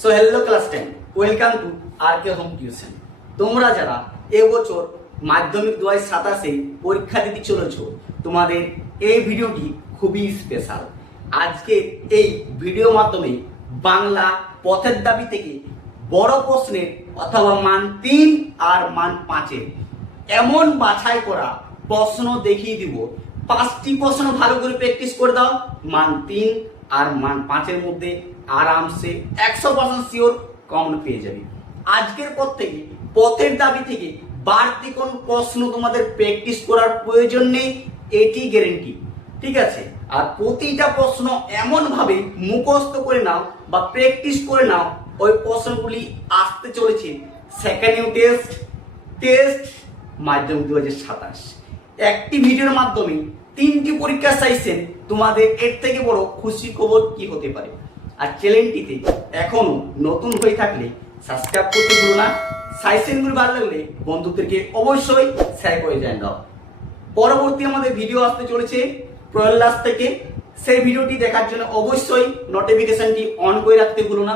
So hello class 10, welcome to R K home tuition. তোমরা যারা এবছর মাধ্যমিক 2027 পরীক্ষা দিতে চলেছো, তোমাদের এই ভিডিওটি খুবই স্পেশাল। আজকে এই ভিডিওর মাধ্যমে বাংলা পথের দাবি থেকে বড় প্রশ্নের অথবা মান 3 আর মান 5-এর এমন বাছাই করা প্রশ্ন দেখিয়ে দিব। 5টি প্রশ্ন ভালো করে প্র্যাকটিস করে দাও, মান 3 আর মান 5-এর মধ্যে আরামসে 100% শিওর কমন পেয়ে যাবে। আজকের পর থেকে পথের দাবি থেকে বাড়তি কোন প্রশ্ন তোমাদের প্র্যাকটিস করার প্রয়োজন নেই, এটি গ্যারেন্টি। ঠিক আছে? আর প্রতিটা প্রশ্ন এমন ভাবে মুখস্থ করে নাও বা প্র্যাকটিস করে নাও, ওই প্রশ্নগুলি আসতে চলেছে সেকেন্ড ইউনিট টেস্ট মাধ্যমিক 2027। একটি ভিডিওর মাধ্যমে 3টি পরীক্ষা সাইছেন, তোমাদের এর থেকে বড় খুশি খবর কি হতে পারে। আর চ্যানেলটিতে এখনো নতুন হয়ে থাকলে সাবস্ক্রাইব করতে ভুলো না। সাইসেনগুলো ভালো লাগলে বন্ধুদেরকে অবশ্যই শেয়ার করে জানিয়ে দাও। পরবর্তী আমাদের ভিডিও আসতে চলেছে প্রয়াস থেকে, সেই ভিডিওটি দেখার জন্য অবশ্যই নোটিফিকেশনটি অন করে রাখতে ভুলো না।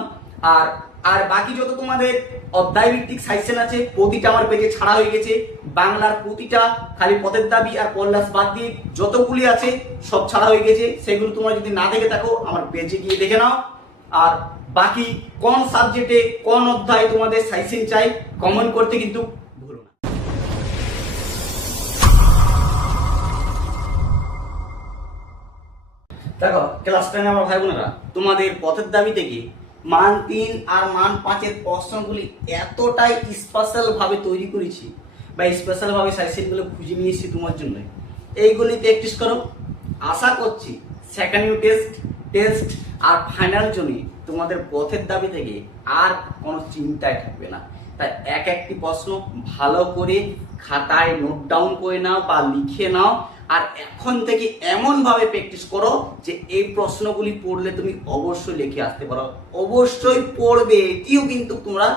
আর বাকি যত তোমাদের অধ্যায় ভিত্তিক সাইসেন আছে, প্রতিটা আমার পেজে ছাড়া হয়ে গেছে। বাংলার প্রতিটা খালি পথের দাবি আর প্রয়াস বাদ দিয়ে যতগুলি আছে সব ছাড়া হয়ে গেছে। সেগুলো তোমরা যদি না দেখে থাকো আমার পেজে গিয়ে দেখে নাও। আর বাকি কোন সাবজেক্টে কোন অধ্যায় তোমাদের সাইসেন চাই কমেন্ট করতে কিন্তু ভুলো না। দেখো ক্লাস 10 আমার ভাই বোনেরা, তোমাদের পথের দাবি থেকে মান 3 আর মান 5-এর প্রশ্নগুলি এতটাই স্পেশাল ভাবে তৈরি করেছি বা স্পেশাল ভাবে সাইসেনগুলো খুঁজে নিয়েছি তোমার জন্য। এইগুলি প্র্যাকটিস করো। আশা করছি সেকেন্ড ইউনিট টেস্ট আর ফাইনাল জন্য তোমাদের পথের দাবি থেকে আর কোনো চিন্তায় থাকবে না। তাই একটি প্রশ্ন ভালো করে খাতায় নোট ডাউন করে নাও বা লিখে নাও। আর এখন থেকে এমন ভাবে প্র্যাকটিস করো যে এই প্রশ্নগুলি পড়লে তুমি অবশ্যই লিখে আসতে পারো। অবশ্যই পড়বে, এটিও কিন্তু তোমরা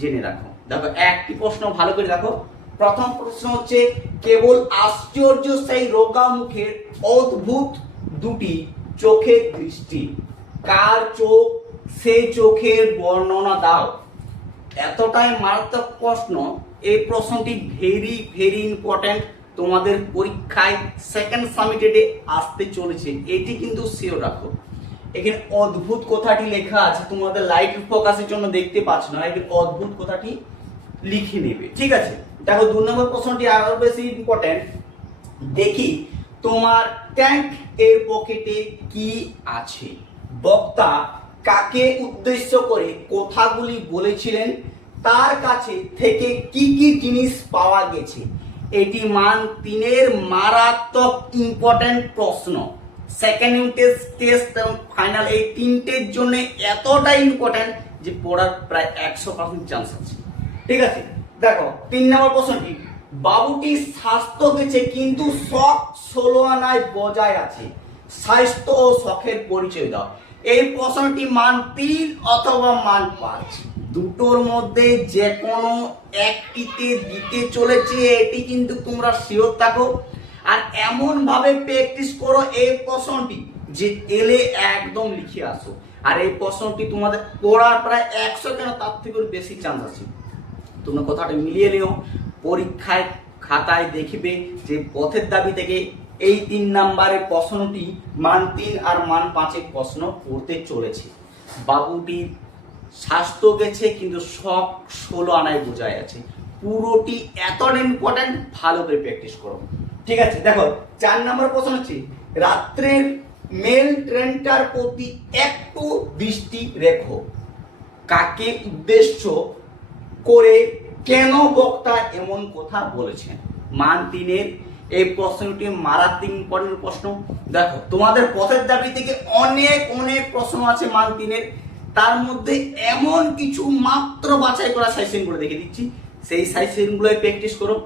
জেনে রাখো। দেখো একটি প্রশ্ন ভালো করে দেখো। প্রথম প্রশ্ন হচ্ছে, কেবল আশ্চর্য সেই রোগা মুখের অদ্ভুত দুটি চোখের দৃষ্টি, কার চোখ, সেই চোখের বর্ণনা দাও। এতটাই মারাত্মক প্রশ্ন। এই প্রশ্নটি ভেরি ভেরি ইম্পর্টেন্ট, তোমাদের পরীক্ষায় সেকেন্ড সাবমিটেডে আসতে চলেছে, এটি কিন্তু শিওর রাখো। এখানে অদ্ভুত কথাটি লেখা আছে, তোমাদের লাইট ফোকাসের জন্য দেখতে পাচ্ছ না, এখানে অদ্ভুত কথাটি লিখে নেবে। ঠিক আছে? দেখো 2 নম্বর প্রশ্নটি আরো বেশি ইম্পর্টেন্ট। দেখি তোমার ট্যাঙ্ক এর পকেটে কি আছে? বক্তা কাকে উদ্দেশ্য করে কথাগুলি বলেছিলেন? তার কাছে থেকে কি কি জিনিস পাওয়া গেছে? এটি মান 3-এর মারাত্মক ইম্পর্টেন্ট প্রশ্ন। সেকেন্ড ইউনিট টেস্ট এবং ফাইনাল এই 3টের জন্য এতটাই ইম্পর্টেন্ট যে পড়ার প্রায় 100% চান্স আছে। ঠিক আছে? দেখো 3 নম্বর প্রশ্নটি, বাবুটি স্বাস্থ্য গেছে কিন্তু শখ 16 আনায় বজায় আছে, স্বাস্থ্য ও শখের পরিচয় দাও। এই প্রশ্নটি মান 3 অথবা মান 5 দুটোর মধ্যে যে কোনো একটিতে দিতে চলেছে, এটি কিন্তু তোমরা শিওর থাকো। আর এমন ভাবে প্র্যাকটিস করো এই প্রশ্নটি যে এলে একদম লিখে আসো। আর এই প্রশ্নটি তোমাদের পড়ার প্রায় 100 কেন তার থেকে বেশি চান্স আছে। তোমরা কথাটা মিলিয়ে নিও, পরীক্ষায় খাতায় দেখবে যে পথের দাবি থেকে এই 3 নম্বরের প্রশ্নটি মান 3 আর মান 5-এর প্রশ্ন পড়তে চলেছে। বাবুটির স্বাস্থ্য গেছে কিন্তু শখ 16 আনায় বোঝায় আছে। পুরোটি এতটা ইম্পর্টেন্ট, ভালো করে প্র্যাকটিস করো। ঠিক আছে? দেখো 4 নম্বর প্রশ্ন হচ্ছে, রাত্রের মেল ট্রেনটার প্রতি একটু দৃষ্টি রেখো, কাকে উদ্দেশ্য করে কেন বক্তা এমন কথা বলেছেন? মান 3-এর এই প্রশ্নটি মারাত্মক ইম্পর্টেন্ট প্রশ্ন। দেখো তোমাদের পথের দাবি থেকে অনেক অনেক প্রশ্ন আছে মান 3-এর, তার মধ্যে এমন কিছু মাত্র বাছাই করা সাইসেন করে দেখে দিচ্ছি, সেই সাইসেনগুলোই প্র্যাকটিস করো।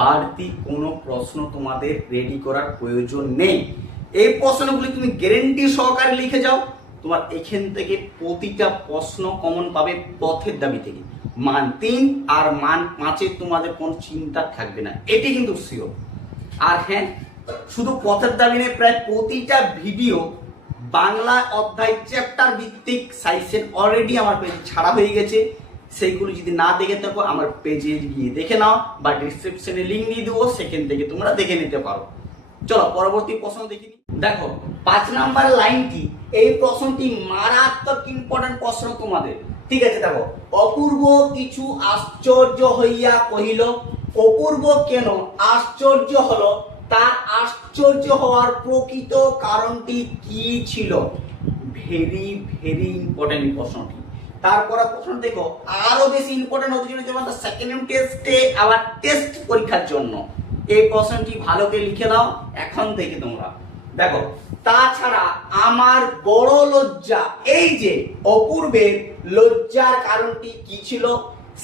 বাড়তি কোনো প্রশ্ন তোমাদের রেডি করার প্রয়োজন নেই। এই প্রশ্নগুলি তুমি গ্যারেন্টি সহকারে লিখে যাও, তোমার এখান থেকে প্রতিটা প্রশ্ন কমন পাবে পথের দাবি থেকে। মান 3 আর মান 5-এ তোমাদের কোনো চিন্তা থাকবে না, এটি কিন্তু শিওর। আর হ্যাঁ, শুধু পথের দাবি নেই, প্রায় প্রতিটা ভিডিও বাংলা অধ্যায় চ্যাপ্টার ভিত্তিক সাজেশন অলরেডি আমার পেজে ছাড়া হয়ে গেছে। সেইগুলো যদি না দেখে থাকো আমার পেজে গিয়ে দেখে নাও, বা ডিসক্রিপশনে লিঙ্ক দিয়ে দেবো, সেখান থেকে তোমরা দেখে নিতে পারো। চলো পরবর্তী প্রশ্ন দেখি। দেখো 5 নাম্বার লাইনটি, এই প্রশ্নটি মারাত্মক ইম্পর্টেন্ট প্রশ্ন তোমাদের। ঠিক আছে, দেখো, অপূর্ব কিছু আশ্চর্য হইয়া কহিল, অপূর্ব কেন আশ্চর্য হলো, তার আশ্চর্য হওয়ার প্রকৃত কারণটি কি ছিল? ভেরি ভেরি ইম্পর্টেন্ট প্রশ্নটি। তারপরে প্রশ্ন দেখো আরো বেশি ইম্পর্টেন্ট হতে চলেছে আমাদের সেকেন্ড টেস্টে, আবার টেস্ট পরীক্ষার জন্য। এই প্রশ্নটি ভালো করে লিখে নাও এখন থেকে তোমরা। দেখো, তাছাড়া আমার বড় লজ্জা, এই যে অপূর্বের লজ্জার কারণটি কি ছিল,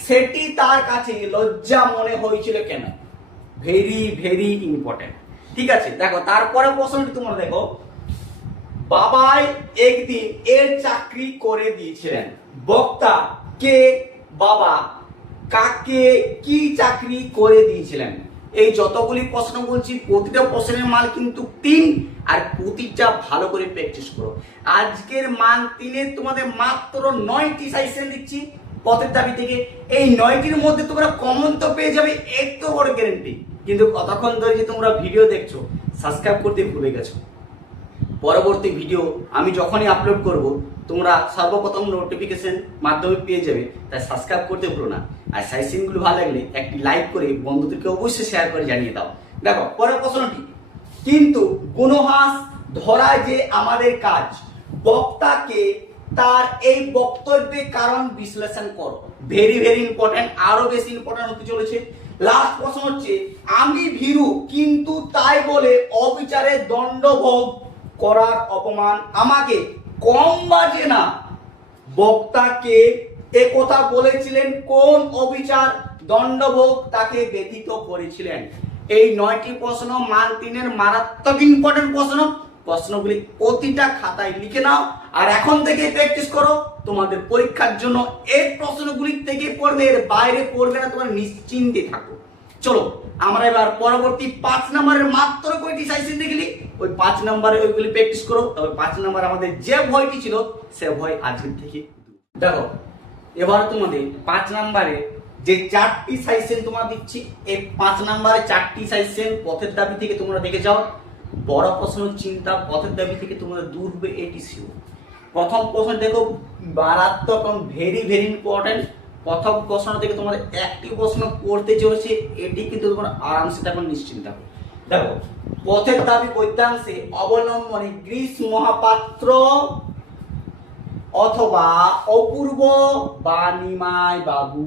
সেটি তার কাছে লজ্জা মনে হয়েছিল কেন? Very very important. ঠিক আছে, দেখো তারপরে প্রশ্নটি তোমরা দেখো, বাবাই একদিন এর চাকরি করে দিয়েছিলেন। বক্তা কে, বাবা কাকে কি চাকরি করে দিয়েছিলেন? এই যতগুলি প্রশ্ন বলছি প্রতিটা প্রশ্নের মান কিন্তু 3, আর প্রতিটা ভালো করে প্র্যাকটিস করো। আজকের মান 3-এ তোমাদের মাত্র 9টি সাজেশন দিচ্ছি পথের দাবি থেকে। এই 9টির মধ্যে তোমরা কমন তো পেয়ে যাবে, একটু বড় গ্যারান্টি। কিন্তু কতক্ষণ ধরে যে তোমরা ভিডিও দেখছো, সাবস্ক্রাইব করতে ভুলে গেছো। পরবর্তী ভিডিও আমি যখনই আপলোড করব তোমরা সর্বপ্রথম নোটিফিকেশন মাধ্যমে পেয়ে যাবে, তাই সাবস্ক্রাইব করতে ভুলো না। আর সাজেশনগুলো ভালো লাগলে একটি লাইক করে বন্ধুদেরকে অবশ্যই শেয়ার করে জানিয়ে দাও। দেখো পরের প্রশ্নটি, কিন্তু গুণহাস ধরা যে আমাদের কাজ, বক্তাকে তার এই বক্তব্যের কারণ বিশ্লেষণ করো। ভেরি ভেরি ইম্পর্টেন্ট, আরো বেশি ইম্পর্টেন্ট হতে চলেছে। লাস্ট প্রশ্ন হচ্ছে, আমি ভীরু কিন্তু তাই বলে অবিচারে দণ্ডভোগ করার অপমান আমাকে কম বাজে না। বক্তাকে এ কথা বলেছিলেন কোন অবিচার দণ্ডভোগ তাকে ব্যথিত করেছিলেন? এই 9টি প্রশ্ন মান 3-এর মারাত্মক ইম্পর্টেন্ট প্রশ্ন। প্রশ্নগুলি প্রতিটা খাতায় লিখে নাও, আর এখন থেকে প্র্যাকটিস করো। তোমাদের পরীক্ষার জন্য এই প্রশ্নগুলি থেকে পড়বে, এর বাইরে পড়বে না, তোমরা নিশ্চিন্তে থাকো। চলো আমরা এবার পরবর্তী 5 নম্বরের মাত্র কয়টি সাজেশন দেখলি, ওই 5 নম্বরে ওইগুলি প্র্যাকটিস করো। তবে 5 নম্বর আমাদের যে ভয়টি ছিল সে ভয় আজকের থেকে। দেখো এবার তোমাদের 5 নম্বরে যে 4টি সাজেশন তোমার দিচ্ছি, এই 5 নম্বরে 4টি সাজেশন পথের দাবি থেকে তোমরা দেখে যাও। বড় প্রশ্ন চিন্তা পথের দাবি থেকে তোমরা দূর হবে, এটি শিওর। প্রথম প্রশ্ন দেখো মারাত্মক এবং ভেরি ভেরি ইম্পর্টেন্ট। প্রথম প্রশ্ন থেকে তোমাদের একটি প্রশ্ন করতে চলেছে, এটি কিন্তু তোমরা আরামসে থাকো, নিশ্চিন্ত থাকো। দেখো পথের দাবি পদ্যাংশে অবলম্বনে গ্রীস মহাপাত্র অথবা অপূর্ব বা নিমাই বাবু,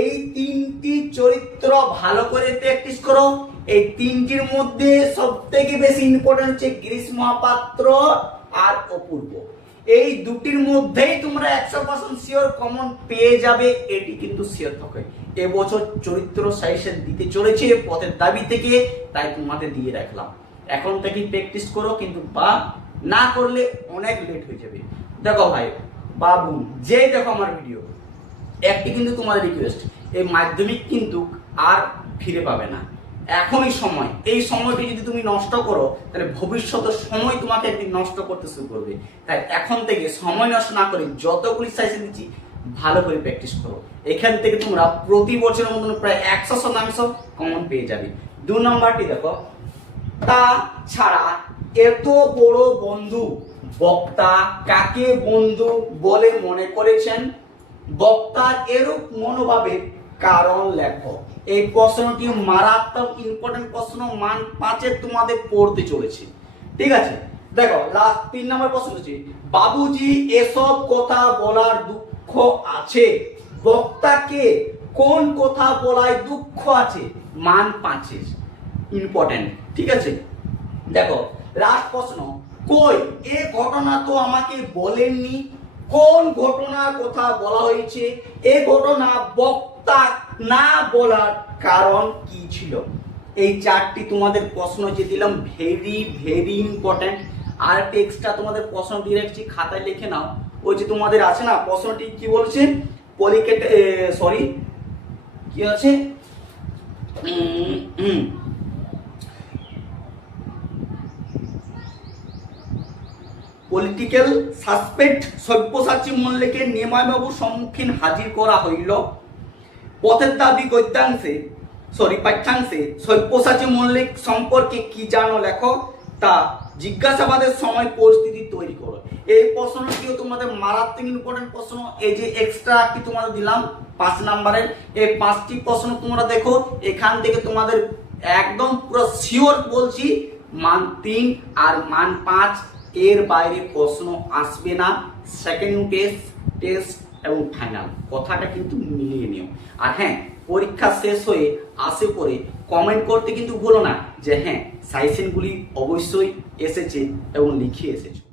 এই 3টি চরিত্র ভালো করে প্র্যাকটিস করো। এই 3টির মধ্যে সবথেকে বেশি ইম্পর্টেন্ট হচ্ছে গ্রীস মহাপাত্র আর অপূর্ব। এই দুটির মধ্যেই তোমরা 100% শিওর কমন পেয়ে যাবে, এটি কিন্তু শিওর থাকে। এবছর চরিত্র সাজেশন দিতে চলেছে পথের দাবি থেকে, তাই তোমাদের দিয়ে রাখলাম। এখন থেকে প্র্যাকটিস করো, কিন্তু বা না করলে অনেক লেট হয়ে যাবে। দেখো ভাই বাবু যে দেখো আমার ভিডিও, একটি কিন্তু তোমাদের রিকোয়েস্ট, এই মাধ্যমিক কিন্তু আর ফিরে পাবে না। এখনই সময়, এই সময়টি যদি তুমি নষ্ট করো তাহলে ভবিষ্যতের সময় তোমাকে একদিন নষ্ট করতে শুরু করবে। তাই এখন থেকে সময় নষ্ট না করে যতগুলি সাজেশন দিচ্ছি ভালো করে প্র্যাকটিস করো। এখান থেকে তোমরা প্রতি বছরের মতন প্রায় 100% কমন পেয়ে যাবে। 2 নম্বরটি দেখো, তা ছাড়া এত বড় বন্ধু বক্তা কাকে বন্ধু বলে মনে করেছেন? বক্তার এরূপ মনোভাবের কারণ লেখো। এই প্রশ্নটি মারাত্মক ইম্পর্টেন্ট প্রশ্ন, মান 5-এ তোমাদের পড়তে চলেছে। ঠিক আছে, দেখো লাস্ট 3 নম্বর প্রশ্ন হচ্ছে, বাবুজি এসব কথা বলার দুঃখ আছে, বক্তাকে কোন কথা বলায় দুঃখ আছে? মান 5-এ ইম্পর্টেন্ট। ঠিক আছে, দেখো লাস্ট প্রশ্ন, কই এ ঘটনা তো আমাকে বলেননি, কোন ঘটনার কথা বলা হয়েছে? এই ঘটনা বক্তা না বলার কারণ কি ছিল? এই 4টি তোমাদের প্রশ্ন যে দিলাম ভেরি ভেরি ইম্পর্টেন্ট। আর টেক্সটটা তোমাদের প্রশ্ন দিয়ে রাখছি, খাতায় লিখে নাও। ওই যে তোমাদের আছে না প্রশ্নটি কি বলছে, পলিকেট সরি কি আছে, পলিটিক্যাল সাসপেক্ট সব্যসাচী মল্লিককে নিমাইবাবুর সম্মুখীন হাজির করা হইল। পথের দাবি পাঠ্যাংশে সব্যসাচী মল্লিক সম্পর্কে কি জানো লেখো, তা জিজ্ঞাসাবাদের সময় পরিস্থিতি তৈরি করো। এই প্রশ্নটিও তোমাদের মারাত্মক ইম্পর্টেন্ট প্রশ্ন। এই যে এক্সট্রা কি তোমাদের দিলাম 5 নাম্বারের, এই 5টি প্রশ্ন তোমরা দেখো, এখান থেকে তোমাদের একদম পুরো শিওর বলছি মান 3 আর মান 5 এর বাইরে প্রশ্ন আসবে না। সেকেন্ড টেস্ট এবং ফাইনাল কথাটা কিন্তু মিলিয়ে নিও। আর হ্যাঁ, পরীক্ষা শেষ হয়ে আসে পরে কমেন্ট করতে কিন্তু ভুলো না যে হ্যাঁ সাজেশনগুলি অবশ্যই এসেছে এবং লিখে এসেছে।